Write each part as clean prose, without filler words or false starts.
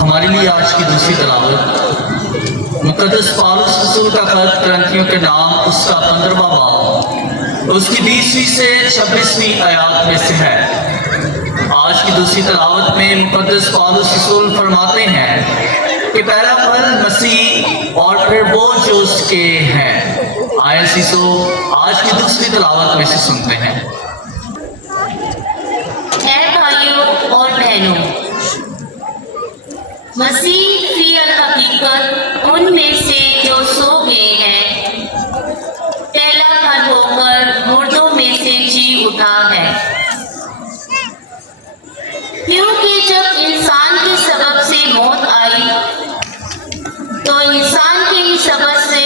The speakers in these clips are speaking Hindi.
हमारे लिए आज की दूसरी तलावत मुक़द्दस पौलुस रसूल का खत करंथियों के नाम उसका 15वां बाब उसकी 20वीं से 26वीं आयत में से है। आज की दूसरी तलावत में मुक़द्दस पौलुस रसूल फरमाते हैं कि पहला फल मसीह और फिर वो जो उसके हैं। आया सीसो आज की दूसरी तलावत में से सुनते हैं। ऐ भाइयों और बहनों, मसीह फी अल हकीकत उनमें से जो सो गए हैं पहला फल होकर मुर्दों में से जी उठा है, क्योंकि जब इंसान के सबब से मौत आई तो इंसान के ही सबब से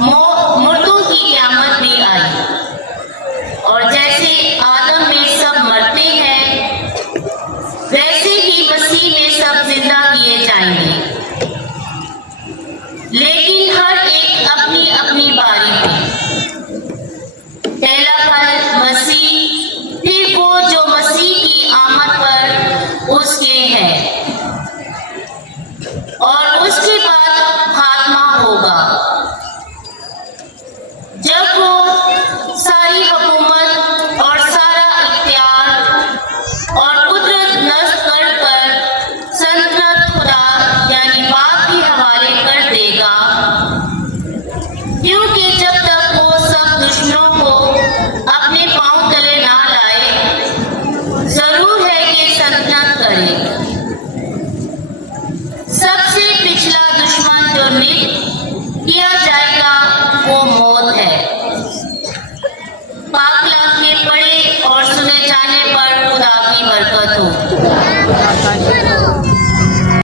मुर्दों की क़यामत भी आई। और जैसे आदम में सब मरते हैं वैसे ही मसीह में सब जिंदा किए जाएंगे, लेकिन हर एक अपनी अपनी बारी पे।